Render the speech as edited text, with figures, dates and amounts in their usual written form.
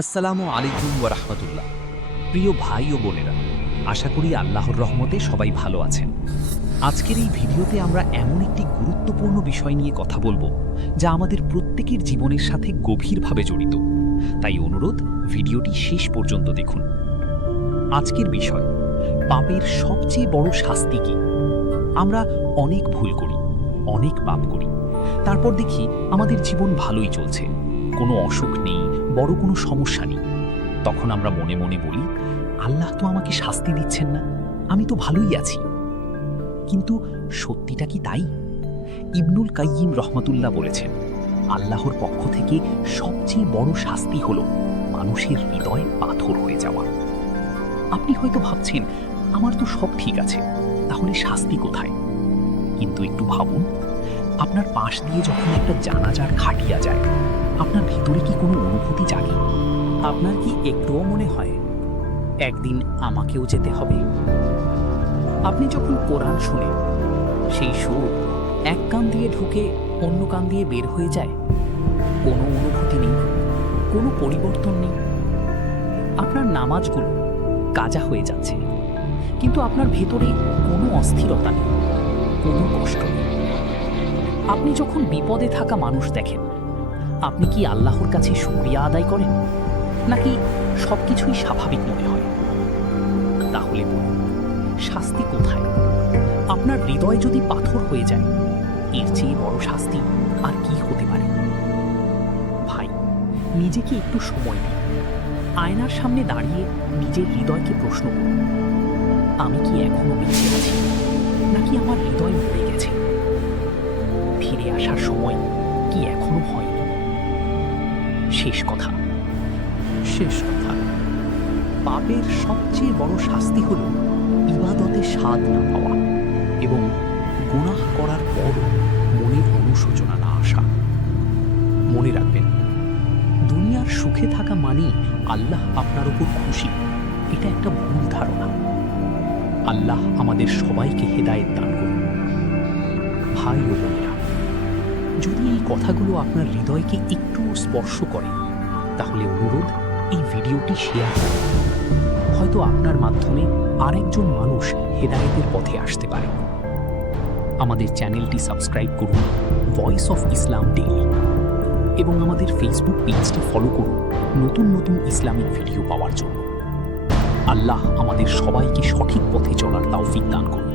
আসসালামু আলাইকুম ওয়া রাহমাতুল্লাহ। প্রিয় ভাই ও বোনেরা, আশা করি আল্লাহর রহমতে সবাই ভালো আছেন। আজকের এই ভিডিওতে আমরা এমন একটি গুরুত্বপূর্ণ বিষয় নিয়ে কথা বলবো যা আমাদের প্রত্যেকের জীবনের সাথে গভীরভাবে জড়িত। তাই অনুরোধ, ভিডিওটি শেষ পর্যন্ত দেখুন। আজকের বিষয়, পাপের সবচেয়ে বড় শাস্তি কি? আমরা অনেক ভুল করি, অনেক পাপ করি, তারপর দেখি আমাদের জীবন ভালোই চলছে, কোনো অসুখ নেই, বড় কোনো সমস্যা নেই। তখন আমরা মনে মনে বলি, আল্লাহ তো আমাকে শাস্তি দিচ্ছেন না, আমি তো ভালোই আছি। কিন্তু সত্যিটা কি তাই? ইবনুল কাইয়িম রহমাতুল্লাহ বলেছেন, আল্লাহর পক্ষ থেকে সবচেয়ে বড় শাস্তি হলো মানুষের হৃদয় পাথর হয়ে যাওয়া। আপনি হয়তো ভাবছেন, আমার তো সব ঠিক আছে, তাহলে শাস্তি কোথায়? কিন্তু একটু ভাবুন, আপনার পাশ দিয়ে যখন একটা জানাজার খাটিয়া যায়, আপনার ভিতরে কি কোনো অনুভূতি জাগে? আপনার কি একটুও মনে হয় একদিন আমাকেও যেতে হবে? আপনি যখন কোরআন শুনেন, সেই সুর এক কান দিয়ে ঢুকে অন্য কান দিয়ে বের হয়ে যায়, কোনো অনুভূতি নেই, কোনো পরিবর্তন নেই। আপনার নামাজগুলো কাজা হয়ে যাচ্ছে, কিন্তু আপনার ভেতরে কোনো অস্থিরতা নেই, কোনো কষ্ট নেই। আপনি যখন বিপদে থাকা মানুষ দেখেন, আপনি কি আল্লাহর কাছে শুকরিয়া আদায় করেন, নাকি সবকিছুই স্বাভাবিক মনে হয়? তাহলে বলুন, শাস্তি কোথায়? আপনার হৃদয় যদি পাথর হয়ে যায়, এর চেয়ে বড় শাস্তি আর কি হতে পারে? ভাই, নিজেকে একটু সময় দিন। আয়নার সামনে দাঁড়িয়ে নিজের হৃদয়কে প্রশ্ন করুন, আমি কি এখনো বেঁচে আছি, নাকি আমার হৃদয় মরে গেছে? ফিরে আসার সময় কি এখনো হয়নি? শেষ কথা, পাপের সবচেয়ে বড় শাস্তি হল ইবাদতে স্বাদ না পাওয়া এবং গুনাহ করার পরও মনের অনুশোচনা না আসা। মনে রাখবেন, দুনিয়ার সুখে থাকা মানেই আল্লাহ আপনার উপর খুশি, এটা একটা ভুল ধারণা। আল্লাহ আমাদের সবাইকে হেদায়েত দান করুন। ভাই ও বোনেরা, যদি এই কথাগুলো আপনার হৃদয়কে একটু স্পর্শ করে, তাহলে অনুরোধ, এই ভিডিওটি শেয়ার করুন। হয়তো আপনার মাধ্যমে আরেকজন মানুষ হেদায়েতের পথে আসতে পারে। আমাদের চ্যানেলটি সাবস্ক্রাইব করুন, ভয়েস অফ ইসলাম ডেইলি, এবং আমাদের ফেসবুক পেজটি ফলো করুন নতুন নতুন ইসলামিক ভিডিও পাওয়ার জন্য। আল্লাহ আমাদের সবাইকে সঠিক পথে চলার তৌফিক দান করুন।